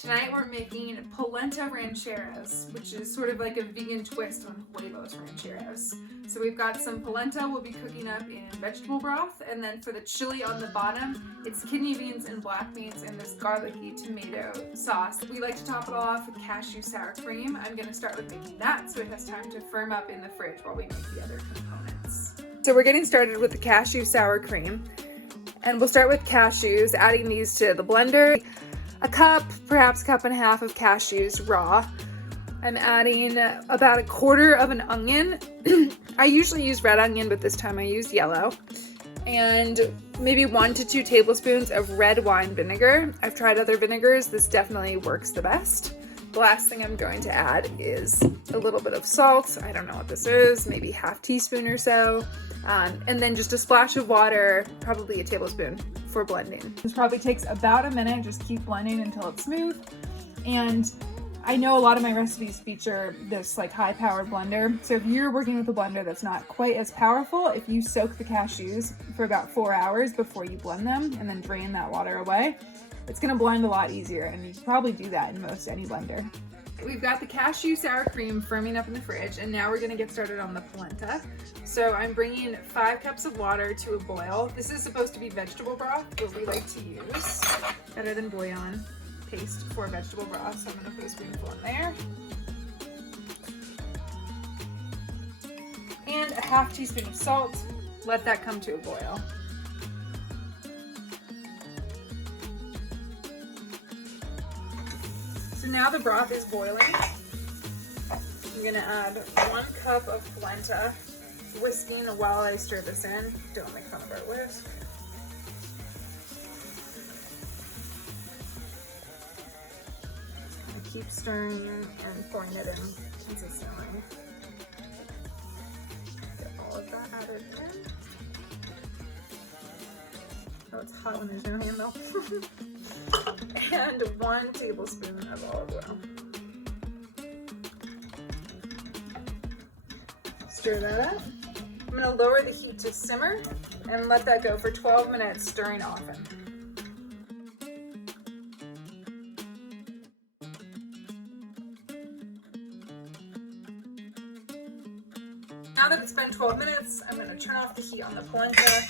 Tonight we're making Polenta Rancheros, which is sort of like a vegan twist on huevos rancheros. So we've got some polenta we'll be cooking up in vegetable broth, and then for the chili on the bottom, it's kidney beans and black beans and this garlicky tomato sauce. We like to top it off with cashew sour cream. I'm gonna start with making that so it has time to firm up in the fridge while we make the other components. So we're getting started with the cashew sour cream, and we'll start with cashews, adding these to the blender. A cup, perhaps a cup and a half of cashews raw. I'm adding about a quarter of an onion. I usually use red onion, but this time I used yellow. And maybe 1 to 2 tablespoons of red wine vinegar. I've tried other vinegars. This definitely works the best. The last thing I'm going to add is a little bit of salt. I don't know what this is, maybe half teaspoon or so. And then just a splash of water, probably a tablespoon for blending. This probably takes about a minute. Just keep blending until it's smooth. And I know a lot of my recipes feature this like high-powered blender. So if you're working with a blender that's not quite as powerful, if you soak the cashews for about 4 hours before you blend them and then drain that water away, it's gonna blend a lot easier, and you can probably do that in most any blender. We've got the cashew sour cream firming up in the fridge, and now we're gonna get started on the polenta. So I'm bringing 5 cups of water to a boil. This is supposed to be vegetable broth, what we like to use, better than bouillon paste for vegetable broth. So I'm gonna put a spoonful in there. And a half teaspoon of salt. Let that come to a boil. So now the broth is boiling. I'm gonna add 1 cup of polenta, whisking while I stir this in. Don't make fun of our whisk. And keep stirring and pouring it in consistently. Get all of that added in. Oh, it's hot when there's no handle. And 1 tablespoon of olive oil. Stir that up. I'm going to lower the heat to simmer and let that go for 12 minutes, stirring often. Now that it's been 12 minutes, I'm going to turn off the heat on the polenta,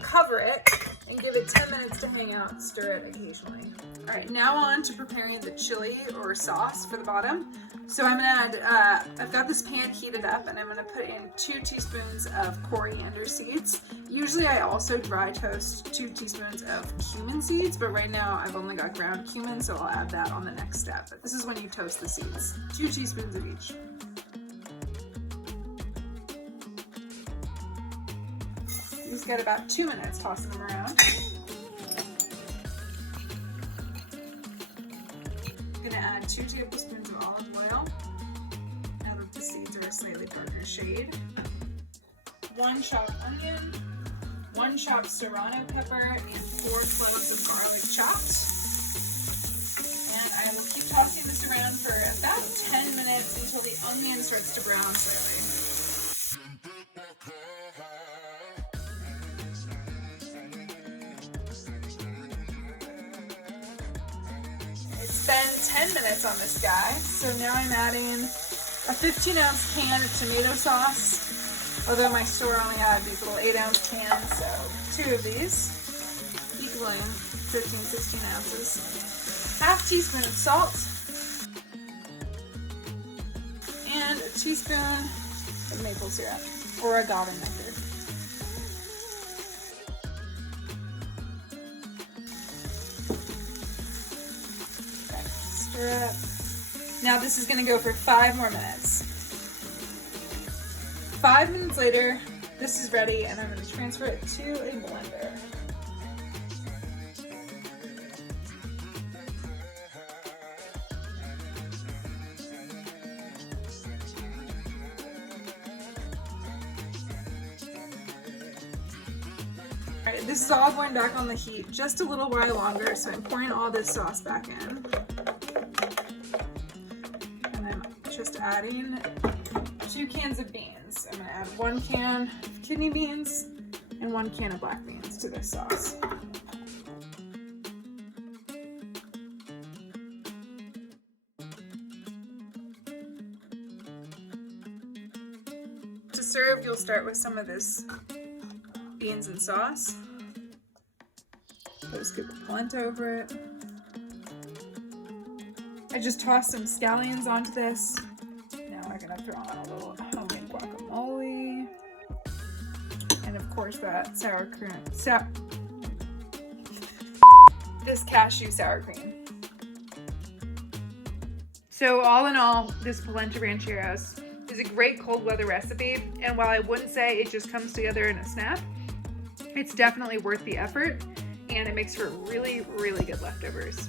cover it, and give it 10 minutes to hang out, stir it occasionally. All right, now on to preparing the chili or sauce for the bottom. So I'm gonna add, I've got this pan heated up, and I'm gonna put in 2 teaspoons of coriander seeds. Usually I also dry toast 2 teaspoons of cumin seeds, but right now I've only got ground cumin, so I'll add that on the next step. But this is when you toast the seeds, 2 teaspoons of each. Just get about 2 minutes tossing them around. I'm gonna add 2 tablespoons of olive oil. Now that the seeds are a slightly darker shade. 1 chopped onion, 1 chopped serrano pepper, and 4 cloves of garlic chopped. And I will keep tossing this around for about 10 minutes until the onion starts to brown slightly. Been 10 minutes on this guy, so now I'm adding a 15-ounce can of tomato sauce, although my store only had these little 8-ounce cans, so 2 of these, equaling 15-16 ounces. Half teaspoon of salt, and a teaspoon of maple syrup, or agave nectar. Now this is going to go for 5 more minutes. 5 minutes later, this is ready, and I'm going to transfer it to a blender. Alright, this is all going back on the heat just a little while longer, so I'm pouring all this sauce back in. Just adding 2 cans of beans. I'm gonna add 1 can of kidney beans and 1 can of black beans to this sauce. to serve, you'll start with some of this beans and sauce. Put a scoop of polenta over it. I just tossed some scallions onto this. Now we're gonna throw on a little homemade guacamole. And of course that sour cream, this cashew sour cream. So all in all, this Polenta Rancheros is a great cold weather recipe. And while I wouldn't say it just comes together in a snap, it's definitely worth the effort and it makes for really, really good leftovers.